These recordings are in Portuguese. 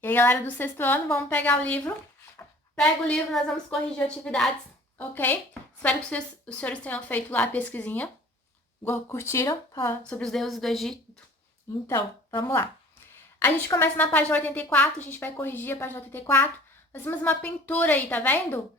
E aí, galera do sexto ano, vamos pegar o livro. Pega o livro, nós vamos corrigir atividades, ok? Espero que os senhores tenham feito lá a pesquisinha. Curtiram? Falar sobre os deuses do Egito. Então, vamos lá. A gente começa na página 84, a gente vai corrigir a página 84. Nós temos uma pintura aí, tá vendo?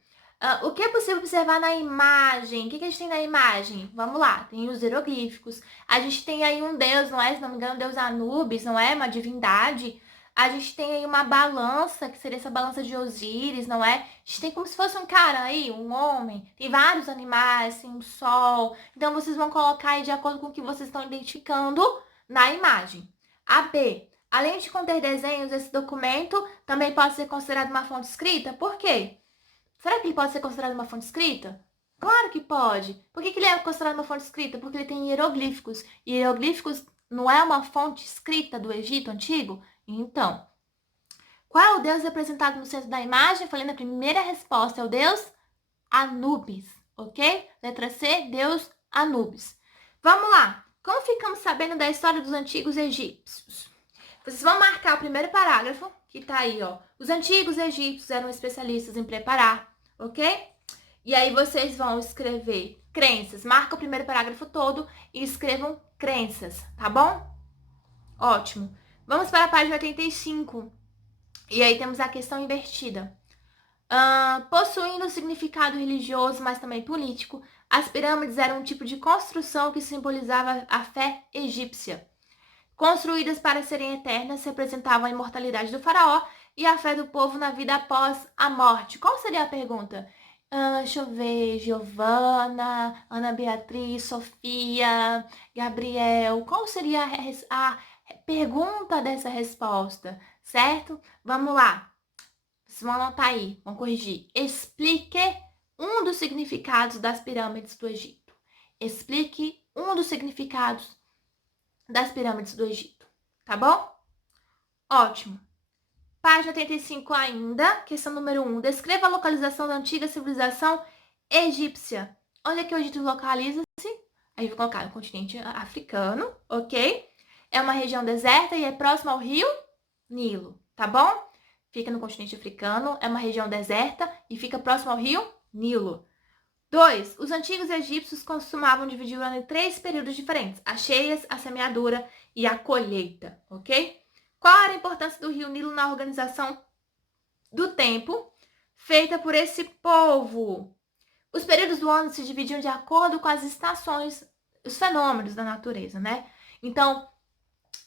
O que é possível observar na imagem? O que a gente tem na imagem? Vamos lá, tem os hieroglíficos. A gente tem aí um deus, não é? Se não me engano, o deus Anubis, não é? Uma divindade. A gente tem aí uma balança, que seria essa balança de Osíris, não é? A gente tem como se fosse um cara aí, um homem. Tem vários animais, tem um sol. Então, vocês vão colocar aí de acordo com o que vocês estão identificando na imagem. A B. Além de conter desenhos, esse documento também pode ser considerado uma fonte escrita? Por quê? Será que ele pode ser considerado uma fonte escrita? Claro que pode. Por que ele é considerado uma fonte escrita? Porque ele tem hieroglíficos. E hieroglíficos não é uma fonte escrita do Egito antigo? Então, qual é o deus representado no centro da imagem? Falei na primeira resposta, é o deus Anubis, ok? Letra C, deus Anubis. Vamos lá. Como ficamos sabendo da história dos antigos egípcios? Vocês vão marcar o primeiro parágrafo, que tá aí, ó. Os antigos egípcios eram especialistas em preparar, ok? E aí vocês vão escrever crenças. Marca o primeiro parágrafo todo e escrevam crenças, tá bom? Ótimo. Vamos para a página 85. E aí temos a questão invertida. Possuindo significado religioso, mas também político, as pirâmides eram um tipo de construção que simbolizava a fé egípcia. Construídas para serem eternas, representavam a imortalidade do faraó e a fé do povo na vida após a morte. Qual seria a pergunta? Deixa eu ver, Giovana, Ana Beatriz, Sofia, Gabriel. Qual seria a pergunta dessa resposta, certo? Vamos lá. Vocês vão anotar aí, vão corrigir. Explique um dos significados das pirâmides do Egito. Explique um dos significados das pirâmides do Egito, tá bom? Ótimo. Página 85 ainda, questão número 1. Descreva a localização da antiga civilização egípcia. Onde é que o Egito localiza-se? Aí vou colocar no continente africano, ok? É uma região deserta e é próxima ao rio Nilo, tá bom? Fica no continente africano, é uma região deserta e fica próximo ao rio Nilo. 2. Os antigos egípcios costumavam dividir o ano em 3 períodos diferentes: as cheias, a semeadura e a colheita, ok? Qual era a importância do rio Nilo na organização do tempo feita por esse povo? Os períodos do ano se dividiam de acordo com as estações, os fenômenos da natureza, né? Então,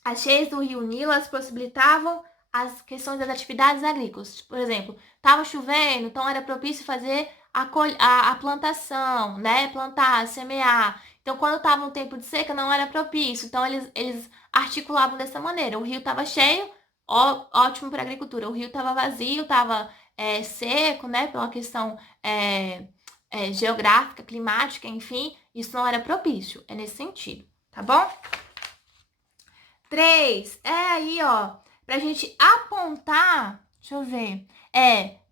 as cheias do rio Nilo, elas possibilitavam as questões das atividades agrícolas. Por exemplo, estava chovendo, então era propício fazer a plantação, né? Plantar, semear. Então, quando estava um tempo de seca, não era propício. Então, eles articulavam dessa maneira. O rio estava cheio, ótimo para a agricultura. O rio estava vazio, estava seco, né? Pela questão geográfica, climática, enfim. Isso não era propício. É nesse sentido, tá bom? 3, é aí, ó, pra gente apontar, deixa eu ver,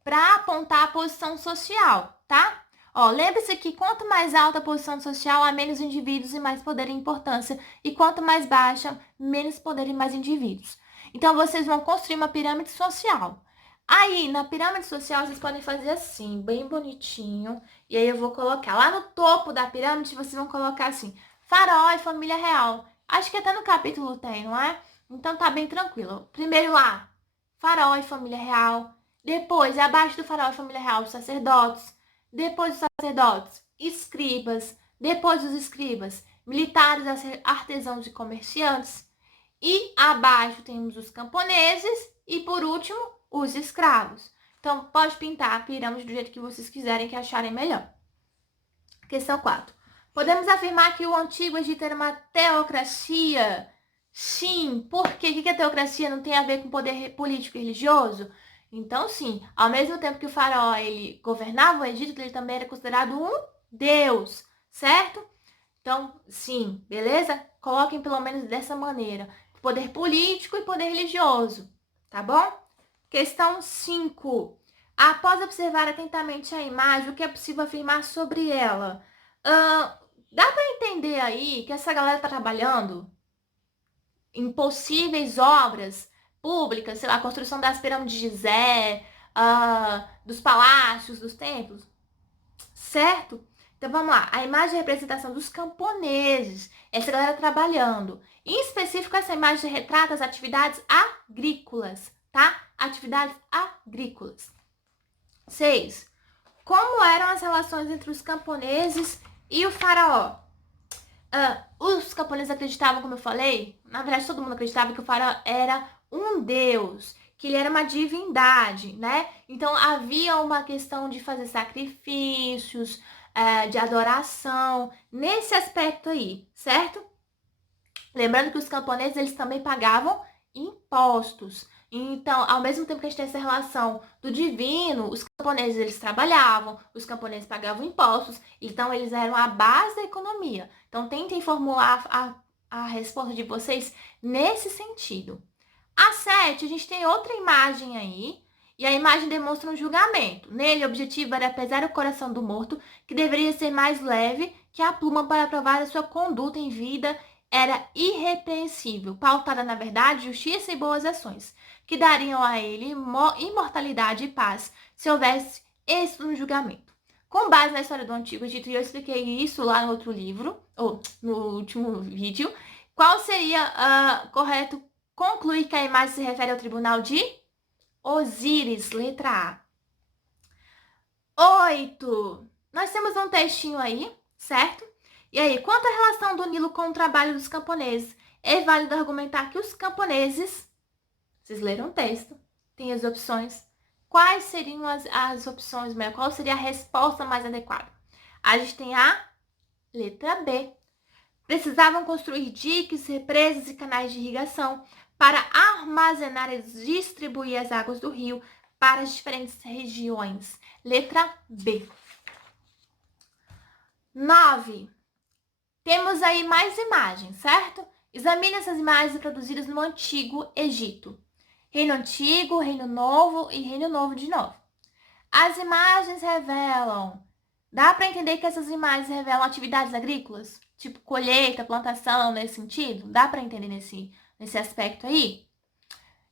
pra apontar a posição social, tá? Ó, lembre-se que quanto mais alta a posição social, há menos indivíduos e mais poder e importância, e quanto mais baixa, menos poder e mais indivíduos. Então, vocês vão construir uma pirâmide social. Aí, na pirâmide social, vocês podem fazer assim, bem bonitinho, e aí eu vou colocar lá no topo da pirâmide, vocês vão colocar assim, faraó e família real. Acho que até no capítulo tem, não é? Então tá bem tranquilo. Primeiro lá, faraó e família real. Depois, abaixo do faraó e família real, os sacerdotes. Depois dos sacerdotes, escribas. Depois dos escribas, militares, artesãos e comerciantes. E abaixo temos os camponeses. E por último, os escravos. Então, pode pintar a pirâmide do jeito que vocês quiserem, que acharem melhor. Questão 4. Podemos afirmar que o antigo Egito era uma teocracia? Sim. Por quê? O que a teocracia não tem a ver com poder político e religioso? Então, sim. Ao mesmo tempo que o faraó ele governava o Egito, ele também era considerado um deus, certo? Então, sim, beleza? Coloquem pelo menos dessa maneira. Poder político e poder religioso, tá bom? Questão 5. Após observar atentamente a imagem, o que é possível afirmar sobre ela? Dá para entender aí que essa galera tá trabalhando em possíveis obras públicas, sei lá, a construção das pirâmides de Gizé, dos palácios, dos templos, certo? Então vamos lá, a imagem de representação dos camponeses, essa galera trabalhando. Em específico, essa imagem retrata as atividades agrícolas, tá? Atividades agrícolas. 6. Como eram as relações entre os camponeses e o faraó? Os camponeses acreditavam, como eu falei, na verdade todo mundo acreditava que o faraó era um deus, que ele era uma divindade, né? Então havia uma questão de fazer sacrifícios, de adoração, nesse aspecto aí, certo? Lembrando que os camponeses, eles também pagavam impostos. Então, ao mesmo tempo que a gente tem essa relação do divino, os camponeses, eles trabalhavam, os camponeses pagavam impostos, então eles eram a base da economia. Então, tentem formular a resposta de vocês nesse sentido. A 7, a gente tem outra imagem aí, e a imagem demonstra um julgamento. Nele, o objetivo era pesar o coração do morto, que deveria ser mais leve que a pluma para provar a sua conduta em vida era irrepreensível, pautada na verdade, justiça e boas ações, que dariam a ele imortalidade e paz se houvesse êxito no julgamento. Com base na história do Antigo Egito, e eu expliquei isso lá no outro livro, ou no último vídeo, qual seria correto concluir que a imagem se refere ao tribunal de Osíris, letra A. 8. Nós temos um textinho aí, certo? E aí, quanto à relação do Nilo com o trabalho dos camponeses, é válido argumentar que os camponeses, vocês leram o texto, tem as opções. Quais seriam as opções, qual seria a resposta mais adequada? A gente tem a letra B. Precisavam construir diques, represas e canais de irrigação para armazenar e distribuir as águas do rio para as diferentes regiões. Letra B. 9. Temos aí mais imagens, certo? Examine essas imagens produzidas no Antigo Egito. Reino Antigo, Reino Novo e Reino Novo de novo. As imagens revelam... Dá para entender que essas imagens revelam atividades agrícolas? Tipo colheita, plantação, nesse sentido? Dá para entender nesse aspecto aí?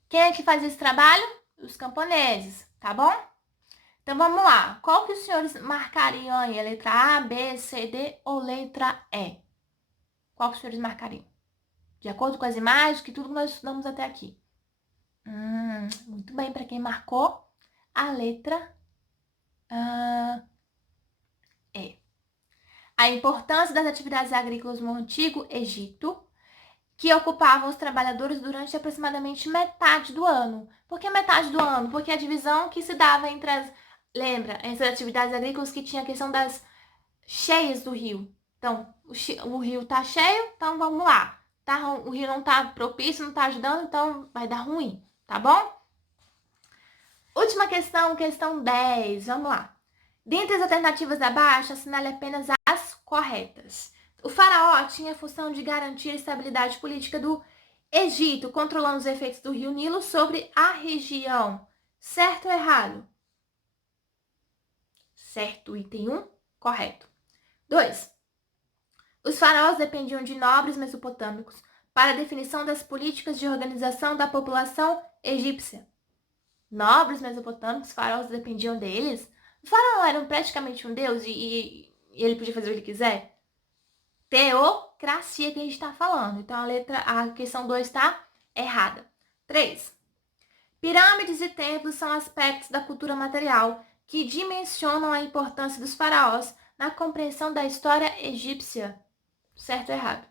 Quem é que faz esse trabalho? Os camponeses, tá bom? Então vamos lá. Qual que os senhores marcariam aí? A letra A, B, C, D ou letra E? Qual que os senhores marcariam? De acordo com as imagens, que tudo que nós estudamos até aqui. Muito bem, para quem marcou a letra E. A importância das atividades agrícolas no Antigo Egito, que ocupavam os trabalhadores durante aproximadamente metade do ano. Por que metade do ano? Porque a divisão que se dava entre as... Lembra? Entre as atividades agrícolas que tinha a questão das cheias do rio. Então, o rio tá cheio, então vamos lá. O rio não tá propício, não tá ajudando, então vai dar ruim, tá bom? Última questão, questão 10, vamos lá. Dentre as alternativas abaixo, assinale apenas as corretas. O faraó tinha a função de garantir a estabilidade política do Egito, controlando os efeitos do rio Nilo sobre a região. Certo ou errado? Certo, item 1, correto. 2. Os faraós dependiam de nobres mesopotâmicos para a definição das políticas de organização da população egípcia. Nobres mesopotâmicos, faraós dependiam deles? O faraó era praticamente um deus e ele podia fazer o que ele quiser? Teocracia que a gente está falando. Então a questão 2 está errada. 3. Pirâmides e templos são aspectos da cultura material que dimensionam a importância dos faraós na compreensão da história egípcia. Certo ou errado?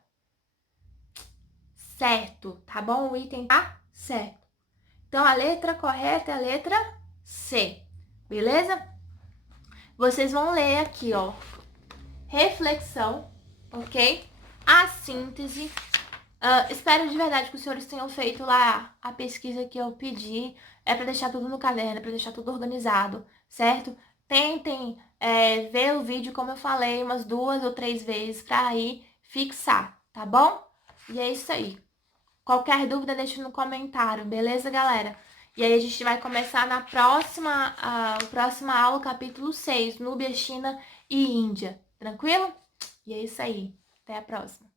Certo, tá bom? O item tá certo. Então, a letra correta é a letra C, beleza? Vocês vão ler aqui, ó, reflexão, ok? A síntese. Espero de verdade que os senhores tenham feito lá a pesquisa que eu pedi. É para deixar tudo no caderno, é para deixar tudo organizado, certo? Tentem ver o vídeo, como eu falei, umas 2 ou 3 vezes para aí fixar, tá bom? E é isso aí. Qualquer dúvida, deixa no comentário, beleza, galera? E aí a gente vai começar na próxima aula, capítulo 6, Núbia, China e Índia. Tranquilo? E é isso aí. Até a próxima.